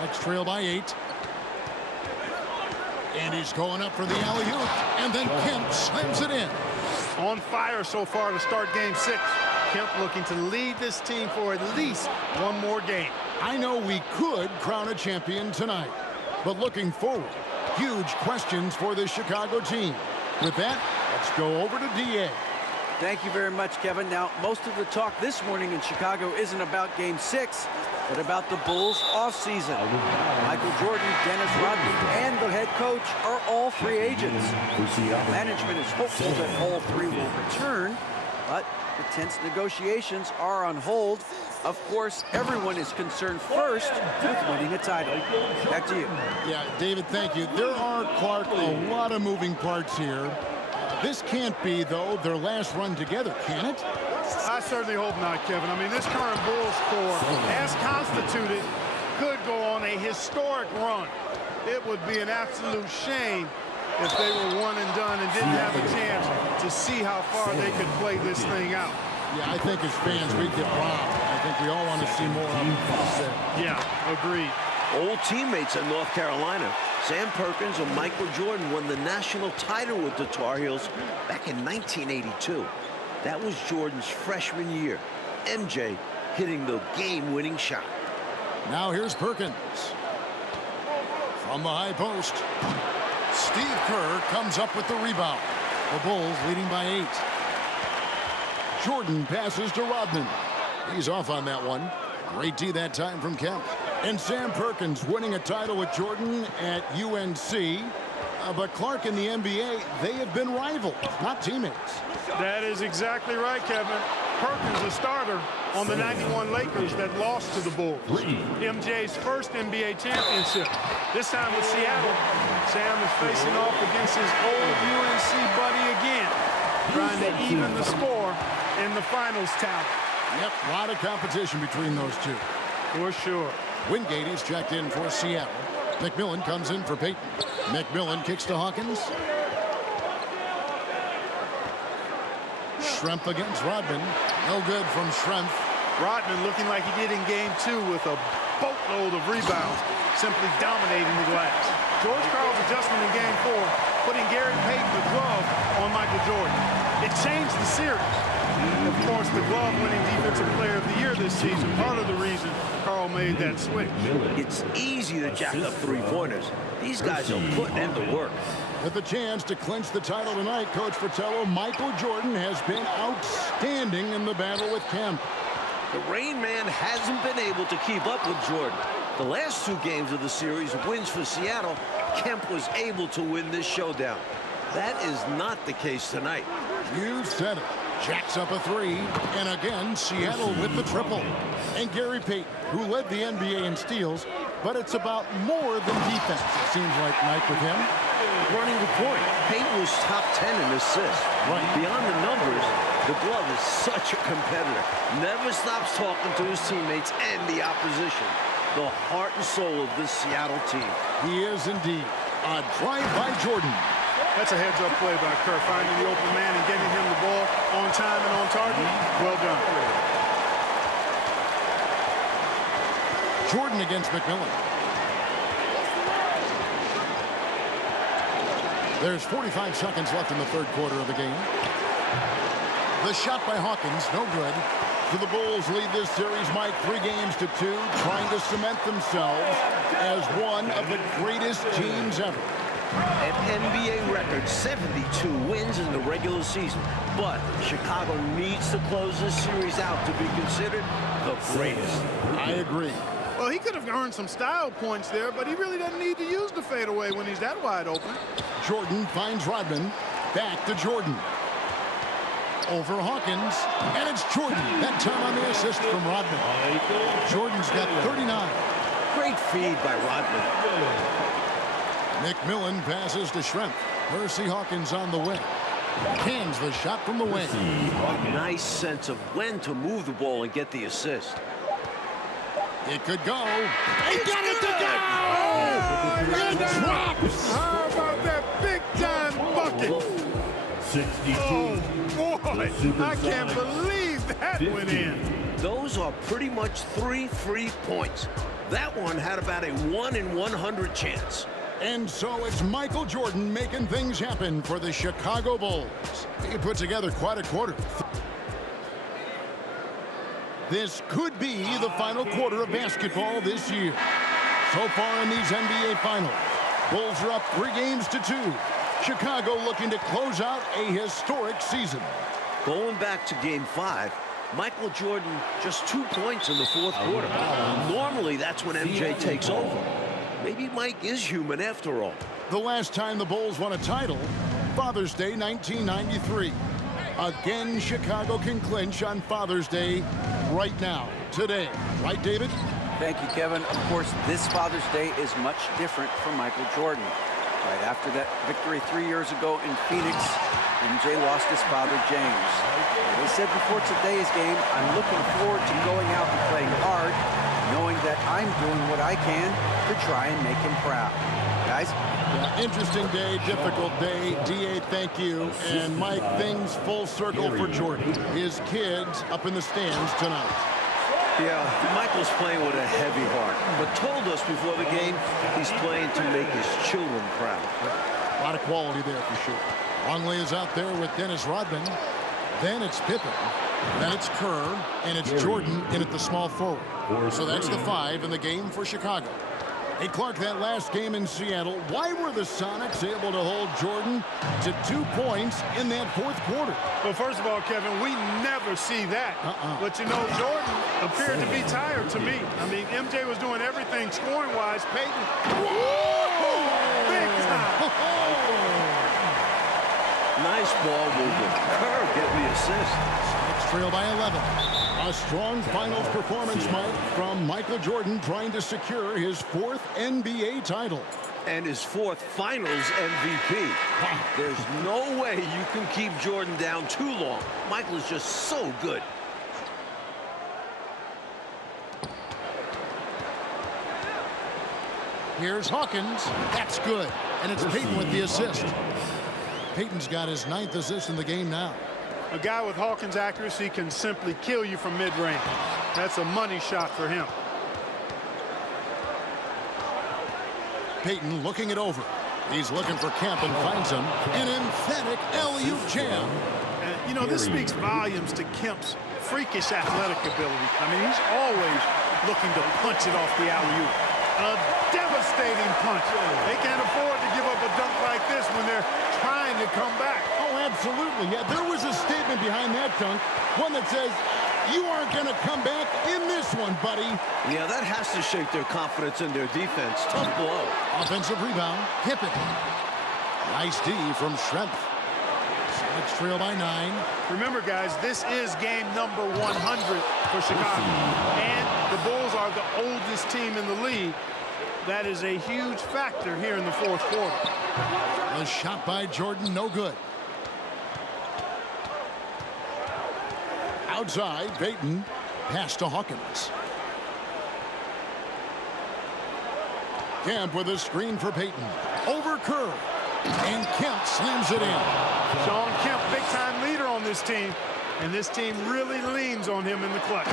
Next trail by 8. And he's going up for the alley-oop. And then Kemp slams it in. On fire so far to start game 6. Kemp looking to lead this team for at least one more game. I know we could crown a champion tonight, but looking forward, huge questions for this Chicago team. With that, let's go over to DA. Thank you very much, Kevin. Now, most of the talk this morning in Chicago isn't about Game 6, but about the Bulls' offseason. Michael Jordan, Dennis Rodman, and the head coach are all free agents. Management is hopeful that all three will return, but the tense negotiations are on hold. Of course, everyone is concerned first with winning a title. Back to you. Yeah, David, thank you. There are, Clark, a lot of moving parts here. This can't be, though, their last run together, can it? I certainly hope not, Kevin. I mean, this current Bulls core, as constituted, could go on a historic run. It would be an absolute shame if they were one and done and didn't have a chance to see how far they could play this thing out. Yeah, I think as fans, we'd get robbed. I think we all want to see more of them. Yeah, agreed. Old teammates at North Carolina. Sam Perkins and Michael Jordan won the national title with the Tar Heels back in 1982. That was Jordan's freshman year. MJ hitting the game-winning shot. Now here's Perkins. From the high post. Steve Kerr comes up with the rebound. The Bulls leading by 8. Jordan passes to Rodman. He's off on that one. Great D that time from Kemp. And Sam Perkins winning a title with Jordan at UNC. But Clark, in the NBA, they have been rivals, not teammates. That is exactly right, Kevin. Perkins, a starter on the 91 Lakers that lost to the Bulls. MJ's first NBA championship. This time with Seattle. Sam is facing off against his old UNC buddy again, trying to even the score in the finals tally. Yep, a lot of competition between those two. For sure. Wingate is checked in for Seattle. McMillan comes in for Payton. McMillan kicks to Hawkins. Schrempf against Rodman. No good from Schrempf. Rodman looking like he did in game 2 with a boatload of rebounds, simply dominating the glass. George Karl's adjustment in game 4, putting Gary Payton the glove on Michael Jordan. It changed the series. Of course, the glove-winning Defensive Player of the Year this season, part of the reason Karl made that switch. It's easy to jack up three-pointers. These guys are putting in the work. With the chance to clinch the title tonight, Coach Fratello, Michael Jordan has been outstanding in the battle with Kemp. The Rain Man hasn't been able to keep up with Jordan. The last 2 games of the series, wins for Seattle, Kemp was able to win this showdown. That is not the case tonight. You said it. Jacks up a 3, and again, Seattle with the triple. And Gary Payton, who led the NBA in steals, but it's about more than defense, it seems like, Mike, with him. Running the point, Payton was top 10 in assists. Right. Beyond the numbers, the glove is such a competitor. Never stops talking to his teammates and the opposition. The heart and soul of this Seattle team. He is indeed. A drive by Jordan. That's a heads-up play by Kerr, finding the open man and getting him the ball on time and on target. Well done. Jordan against McMillan. There's 45 seconds left in the 3rd quarter of the game. The shot by Hawkins, no good. So the Bulls lead this series, Mike, 3 games to 2, trying to cement themselves as one of the greatest teams ever. An NBA record, 72 wins in the regular season. But Chicago needs to close this series out to be considered the greatest. I agree. Well, he could have earned some style points there, but he really doesn't need to use the fadeaway when he's that wide open. Jordan finds Rodman. Back to Jordan. Over Hawkins. And it's Jordan. That time on the assist from Rodman. Jordan's got 39. Great feed by Rodman. McMillan passes to Schrempf. Percy Hawkins on the wing. Hands the shot from the wing. A nice sense of when to move the ball and get the assist. It could go. He got it to go! It drops! How about that big-time bucket? 62. Oh, boy, I can't believe that went in. Those are pretty much 3 free points. That one had about a 1 in 100 chance. And so it's Michael Jordan making things happen for the Chicago Bulls. He put together quite a quarter. This could be the final quarter of basketball this year. So far in these NBA Finals, Bulls are up 3-2. Chicago looking to close out a historic season. Going back to Game 5, Michael Jordan just 2 points in the fourth quarter. Normally, that's when MJ takes over. Maybe Mike is human after all. The last time the Bulls won a title, Father's Day 1993. Again, Chicago can clinch on Father's Day right now, today. Right, David? Thank you, Kevin. Of course, this Father's Day is much different for Michael Jordan. Right after that victory 3 years ago in Phoenix, MJ lost his father, James. They said before today's game, I'm looking forward to going out and playing hard, knowing that I'm doing what I can to try and make him proud. Guys? Yeah, interesting day, difficult day. D.A., thank you. And Mike, things full circle for Jordan. His kids up in the stands tonight. Yeah, Michael's playing with a heavy heart, but told us before the game he's playing to make his children proud. A lot of quality there for sure. Longley is out there with Dennis Rodman. Then it's Pippen. Then it's Kerr. And it's Jordan in at the small forward. So that's the 5 in the game for Chicago. Hey, Clark, that last game in Seattle, why were the Sonics able to hold Jordan to 2 points in that fourth quarter? Well, first of all, Kevin, we never see that. But, you know, Jordan appeared to be tired to me. I mean, MJ was doing everything scoring-wise. Payton, big time. Nice ball movement. Kerr get the assist. Sonics trail by 11. A strong finals performance, Mike, from Michael Jordan trying to secure his 4th NBA title. And his 4th finals MVP. There's no way you can keep Jordan down too long. Michael is just so good. Here's Hawkins. That's good. And it's Payton with the assist. Payton's got his 9th assist in the game now. A guy with Hawkins' accuracy can simply kill you from mid-range. That's a money shot for him. Payton looking it over. He's looking for Kemp and finds him. An emphatic alley-oop jam. And, you know, this speaks volumes to Kemp's freakish athletic ability. I mean, he's always looking to punch it off the alley-oop. A devastating punch. They can't afford to give up a dunk like this when they're trying to come back. Oh, absolutely. Yeah, there was a statement behind that dunk, one that says, you aren't going to come back in this one, buddy. Yeah, that has to shake their confidence in their defense. Tough blow. Offensive rebound, Pippen. Nice D from Schrempf. Sonics trail by 9. Remember, guys, this is game number 100 for Chicago. And the Bulls are the oldest team in the league. That is a huge factor here in the fourth quarter. A shot by Jordan, no good. Outside, Payton. Pass to Hawkins. Kemp with a screen for Payton. Over Kerr. And Kemp slams it in. Shawn Kemp, big-time leader on this team. And this team really leans on him in the clutch.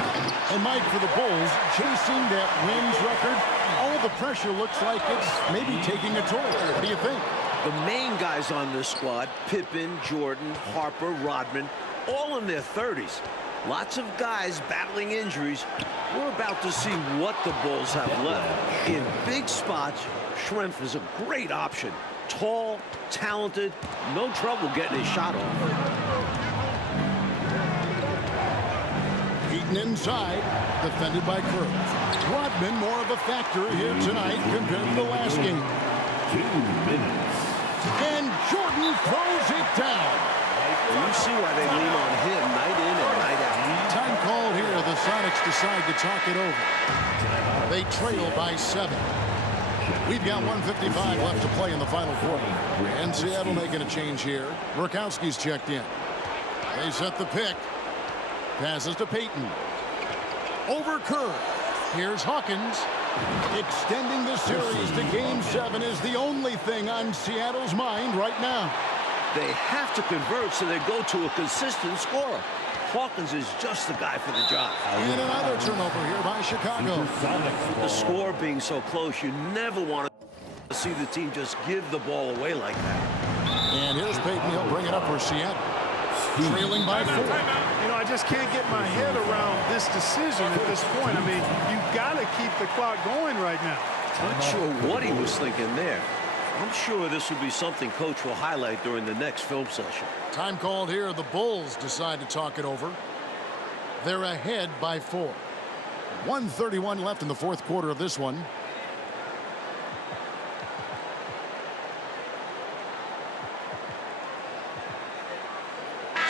And Mike, for the Bulls, chasing that wins record, all the pressure looks like it's maybe taking a toll. What do you think? The main guys on this squad, Pippen, Jordan, Harper, Rodman, all in their 30s. Lots of guys battling injuries. We're about to see what the Bulls have left. In big spots, Schrempf is a great option. Tall, talented, no trouble getting his shot off. Payton inside, defended by Kerr. Rodman more of a factor here tonight compared to the last game. 2 minutes. And Jordan throws it down. You see why they lean on him night in and night out. Time called here. The Sonics decide to talk it over. They trail by 7. We've got 1:55 left to play in the final quarter. And Seattle making a change here. Burkowski's checked in. They set the pick. Passes to Payton. Over Kerr. Here's Hawkins. Extending the series to Game 7 is the only thing on Seattle's mind right now. They have to convert so they go to a consistent scorer. Hawkins is just the guy for the job. And another turnover here by Chicago. The score being so close, you never want to see the team just give the ball away like that. And here's Payton. He'll bring it up for Seattle. Trailing by 4. You know, I just can't get my head around this decision at this point. I mean, you've got to keep the clock going right now. Not sure what he was thinking there. I'm sure this will be something Coach will highlight during the next film session. Time called here. The Bulls decide to talk it over. They're ahead by 4. 1:31 left in the fourth quarter of this one.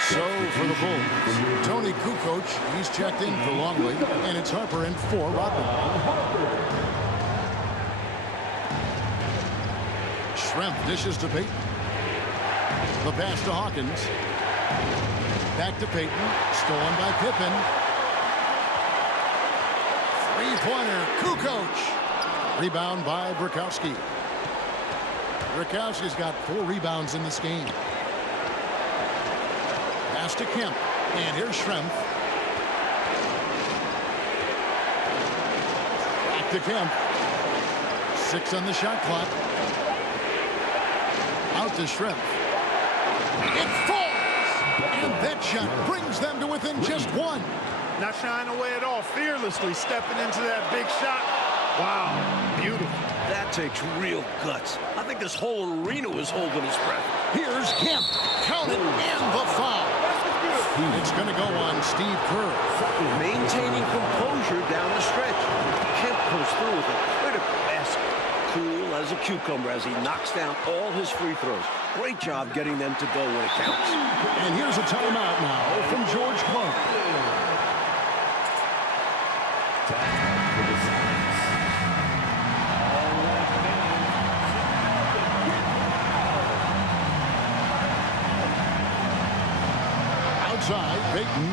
So for the Bulls, Tony Kukoc, he's checked in for Longley, and it's Harper in for Rodman. Schrempf dishes to Payton. The pass to Hawkins. Back to Payton. Stolen by Pippen. Three-pointer. Kukoc. Rebound by Brakowski. Brakowski's got 4 rebounds in this game. Pass to Kemp. And here's Schrempf. Back to Kemp. 6 on the shot clock. Out to Schrempf. It falls! And that shot brings them to within just 1. Not shying away at all. Fearlessly stepping into that big shot. Wow. Beautiful. That takes real guts. I think this whole arena was holding its breath. Here's Kemp. Count it, and the foul. It's going to go on Steve Kerr. Maintaining composure down the stretch. Kemp goes through with a critical basket. Cool as a cucumber as he knocks down all his free throws. Great job getting them to go when it counts. And here's a timeout now from George Clark. Outside, Payton.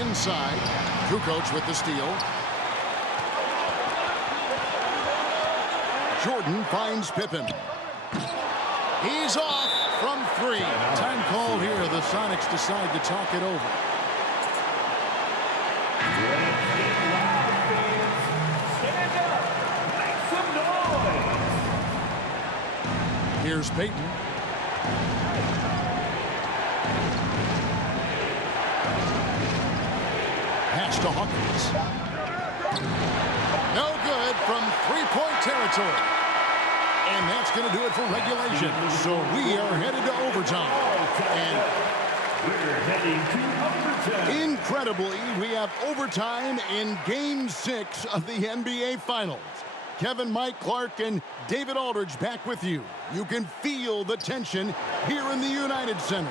Inside, Kukoc with the steal. Jordan finds Pippen. He's off from 3. Time called here. The Sonics decide to talk it over. Here's Payton. Pass to Hawkins. No good from 3-point territory. And that's going to do it for regulation. So we are headed to overtime. We're heading to overtime. Incredibly, we have overtime in Game 6 of the NBA Finals. Kevin, Mike, Clark, and David Aldridge back with you. You can feel the tension here in the United Center.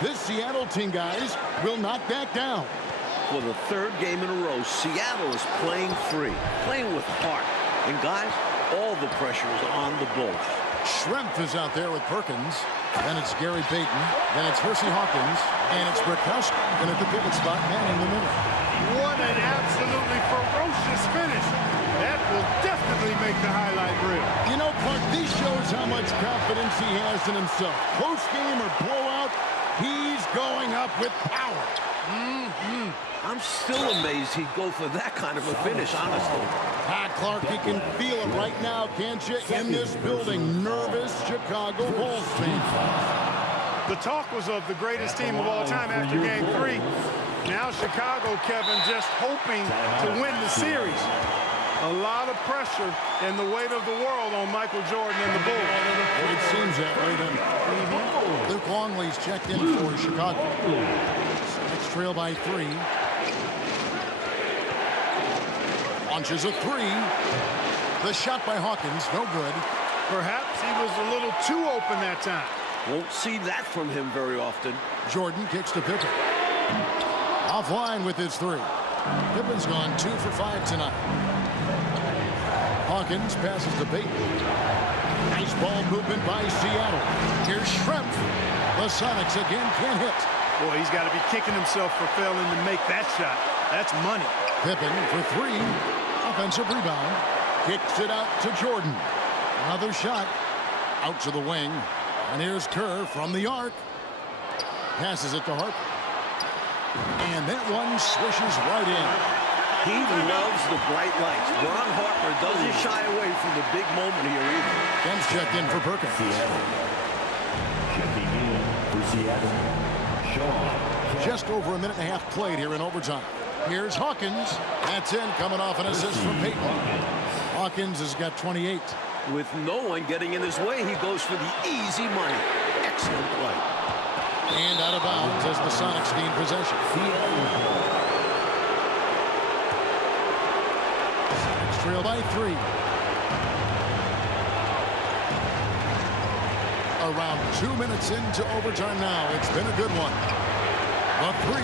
This Seattle team, guys, will not back down. For the 3rd game in a row, Seattle is playing free, playing with heart. And guys, all the pressure is on the Bulls. Schrempf is out there with Perkins. Then it's Gary Payton. Then it's Hersey Hawkins. And it's Brakowski. And at the pivot spot, man in the middle. What an absolutely ferocious finish. That will definitely make the highlight reel. You know, Clark, this shows how much confidence he has in himself. Close game or blowout, he's going up with power. I'm still amazed he'd go for that kind of a finish, honestly. Clark, you can feel it right now, can't you? In this building, nervous Chicago Bulls fans. The talk was of the greatest team of all time after Game 3. Now Chicago, Kevin, just hoping to win the series. A lot of pressure and the weight of the world on Michael Jordan and the Bulls. It seems that way, doesn't it? Luke Longley's checked in for Chicago. Sonics trail by 3. Launches a 3. The shot by Hawkins, no good. Perhaps he was a little too open that time. Won't see that from him very often. Jordan kicks to Pippen. Offline with his 3. Pippen's gone 2 for 5 tonight. Hawkins passes to Payton. Nice ball movement by Seattle. Here's Schrempf. The Sonics again can't hit. Boy, he's got to be kicking himself for failing to make that shot. That's money. Pippen for 3. Offensive rebound. Kicks it out to Jordan. Another shot. Out to the wing. And here's Kerr from the arc. Passes it to Harper. And that one swishes right in. He loves the bright lights. Ron Harper doesn't shy away from the big moment here either. Kemp's checked in for Perkins. Checking in for Seattle, Shawn. Just over a minute and a half played here in overtime. Here's Hawkins. That's in, coming off an assist from Payton. Hawkins has got 28. With no one getting in his way, he goes for the easy money. Excellent play. And out of bounds as the Sonics gain possession. Sonics trail by 3. Around 2 minutes into overtime now. It's been a good one. A 3.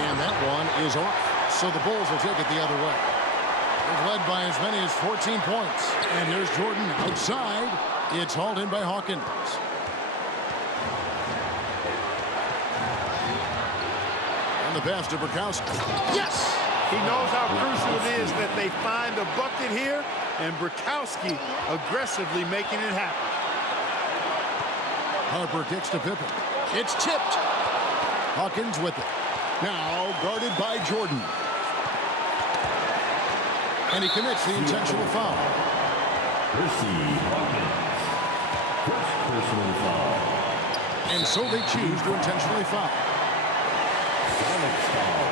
And that one is off. So the Bulls will take it the other way. They've led by as many as 14 points. And here's Jordan outside. It's hauled in by Hawkins. And the pass to Brukowski. Yes! He knows how crucial it is that they find a bucket here, and Brukowski aggressively making it happen. Harper kicks to Pippen. It's tipped. Hawkins with it. Now guarded by Jordan. And he commits the intentional foul. First personal foul. And so they choose to intentionally foul. Sonics foul.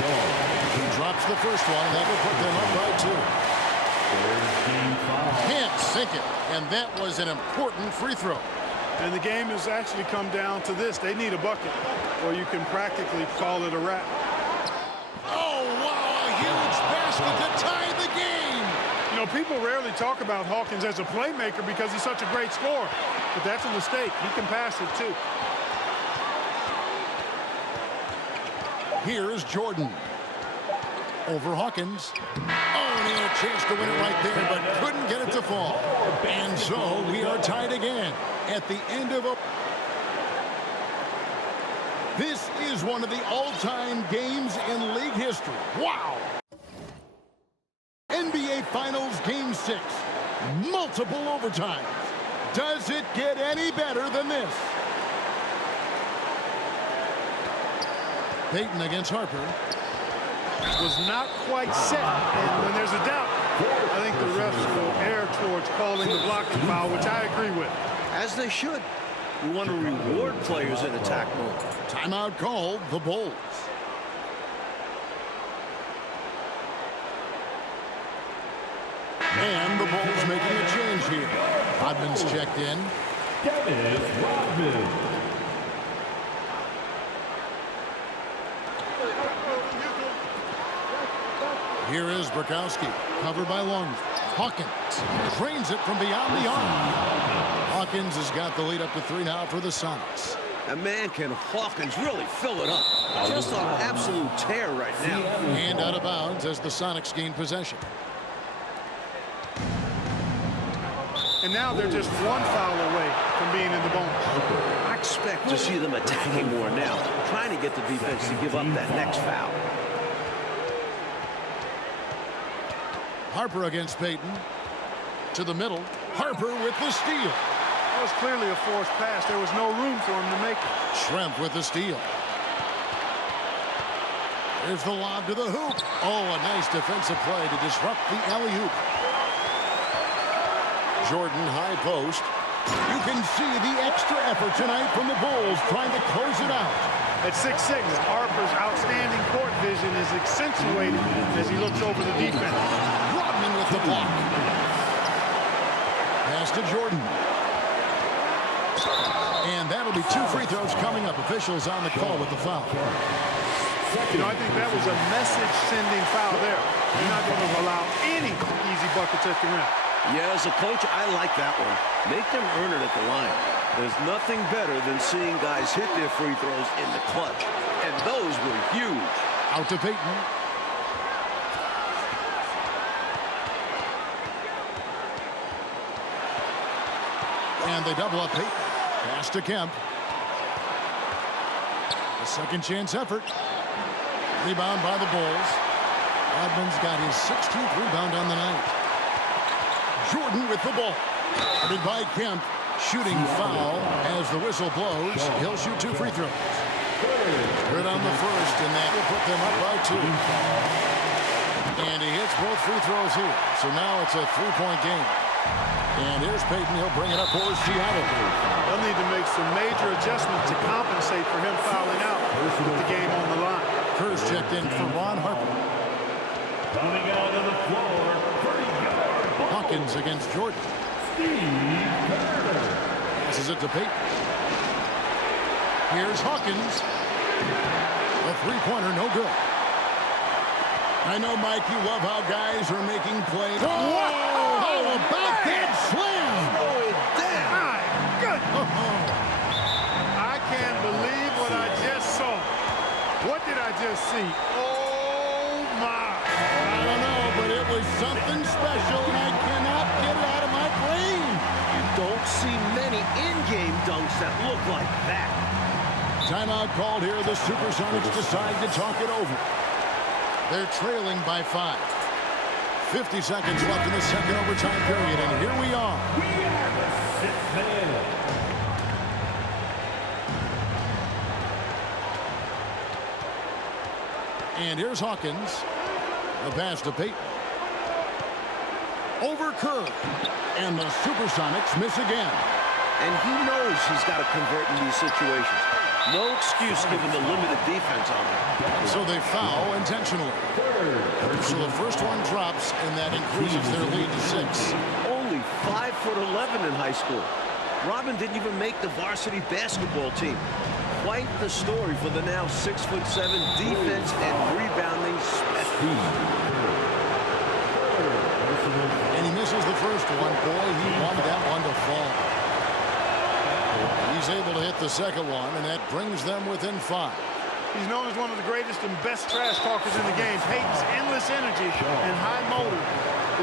Shawn. He drops the first one, and that will put them up by 2. Third team foul. Can't sink it. And that was an important free throw. And the game has actually come down to this. They need a bucket, or you can practically call it a wrap. Oh, wow, a huge basket to tie the game. You know, people rarely talk about Hawkins as a playmaker because he's such a great scorer. But that's a mistake. He can pass it, too. Here's Jordan. Over Hawkins. Oh, and he had a chance to win it right there, but couldn't get it to fall. And so we are tied again at the end of a... This is one of the all-time games in league history. Wow! NBA Finals Game 6. Multiple overtimes. Does it get any better than this? Payton against Harper. Was not quite set, and when there's a doubt, I think the refs will err towards calling the blocking foul, which I agree with. As they should. We want to reward players in attack mode. Timeout called, the Bulls. And the Bulls making a change here. Rodman's checked in. Dennis Rodman. Here is Brukowski, covered by Long. Hawkins drains it from beyond the arc. Hawkins has got the lead up to 3 now for the Sonics. And man, can Hawkins really fill it up. Just on an absolute tear right now. And out of bounds as the Sonics gain possession. And now they're just one foul away from being in the bonus. I expect to see them attacking more now, trying to get the defense to give up that next foul. Harper against Payton. To the middle. Harper with the steal. That was clearly a forced pass. There was no room for him to make it. Schrempf with the steal. There's the lob to the hoop. Oh, a nice defensive play to disrupt the alley-oop. Jordan, high post. You can see the extra effort tonight from the Bulls trying to close it out. At 6'6", Harper's outstanding court vision is accentuated as he looks over the defense. Rodman with the block. Pass to Jordan. And that'll be 2 free throws coming up. Officials on the call with the foul. You know, I think that was a message-sending foul there. You're not going to allow any easy buckets at the rim. Yeah, as a coach, I like that one. Make them earn it at the line. There's nothing better than seeing guys hit their free throws in the clutch. And those were huge. Out to Payton. And they double up Payton. Pass to Kemp. A second chance effort. Rebound by the Bulls. Rodman's got his 16th rebound on the night. Jordan with the ball. Guarded by Kemp. Shooting foul as the whistle blows. He'll shoot 2 free throws. Good on the first, and that will put them up by 2. And he hits both free throws here. So now it's a 3-point game. And here's Payton. He'll bring it up for Seattle. They'll need to make some major adjustments to compensate for him fouling out with the game on the line. Kerr's checked in for Ron Harper. Coming out of the floor, Hawkins against Jordan. Passes it to Payton. Here's Hawkins. A three-pointer, no good. I know, Mike, you love how guys are making plays. Whoa! How about that slam? Throw it down. My goodness. I can't believe what I just saw. What did I just see? Oh, my. I don't know, but it was something special, and I cannot get it out of my brain. You don't see many in-game dunks that look like that. Timeout called here. The Supersonics decide to talk it over. They're trailing by 5. 50 seconds left in the second overtime period, and here we are. we are the 6th man. And here's Hawkins. The pass to Payton. Over Kerr. And the Supersonics miss again. And he knows he's got to convert in these situations. No excuse given the limited defense on him. So they foul intentionally. So the first one drops, and that increases their lead to 6. Only 5'11" in high school. Robin didn't even make the varsity basketball team. Quite the story for the now 6'7" defense and rebounding specialist. And he misses the first one. Boy, he wanted that one to fall. He's able to hit the second one, and that brings them within 5. He's known as one of the greatest and best trash talkers in the game. Payton's endless energy and high motor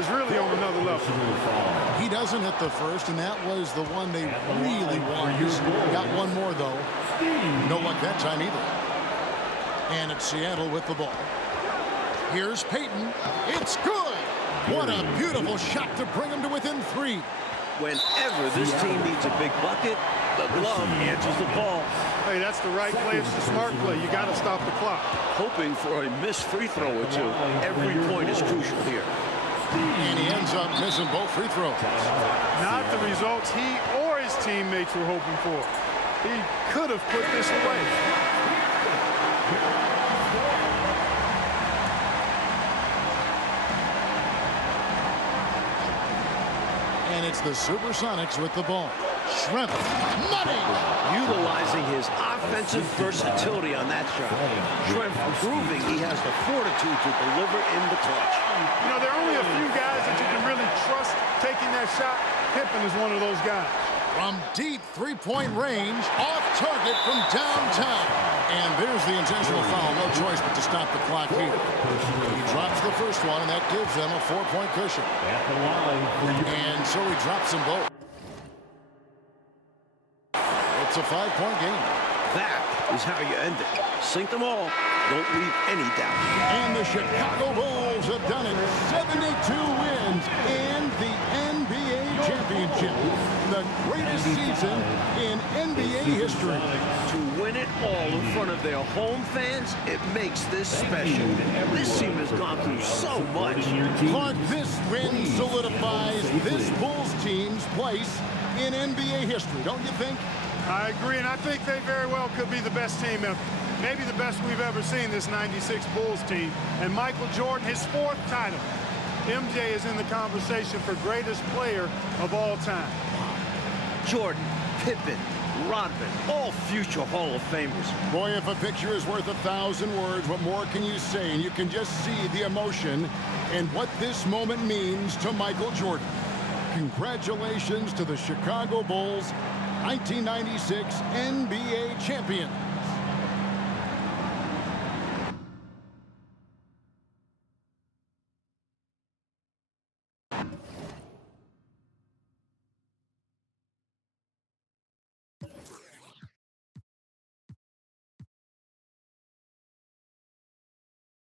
is really on another level. He doesn't hit the first, and that was the one they really wanted. He's got one more, though. No luck that time either. And it's Seattle with the ball. Here's Payton. It's good. What a beautiful shot to bring him to within 3. Whenever this team needs a big bucket, the glove answers the call. Hey, that's the right play. It's the smart play. You got to stop the clock. Hoping for a missed free throw or two. Every point is crucial here. And he ends up missing both free throws. Not the results he or his teammates were hoping for. He could have put this away. And it's the Supersonics with the ball. Shrimp. Money! Utilizing his offensive versatility on that shot. Shrimp proving he has the fortitude to deliver in the clutch. You know, there are only a few guys that you can really trust taking that shot. Payton is one of those guys. From deep three-point range, off target from downtown. And there's the intentional foul. No choice but to stop the clock here. He drops the first one, and that gives them a 4-point cushion. At the line for you. And so he drops them both. It's a 5-point game. That is how you end it. Sink them all. Don't leave any doubt. And the Chicago Bulls have done it. 72 wins and the NBA championship. The greatest season in NBA history. To win it all in front of their home fans, it makes this special. This team has gone through so much. Clark, this win solidifies this Bulls team's place in NBA history, don't you think? I agree, and I think they very well could be the best team ever. Maybe the best we've ever seen, this 96 Bulls team. And Michael Jordan, his 4th title. MJ is in the conversation for greatest player of all time. Jordan, Pippen, Rodman, all future Hall of Famers. Boy, if a picture is worth 1,000 words, what more can you say? And you can just see the emotion and what this moment means to Michael Jordan. Congratulations to the Chicago Bulls, 1996 NBA champions.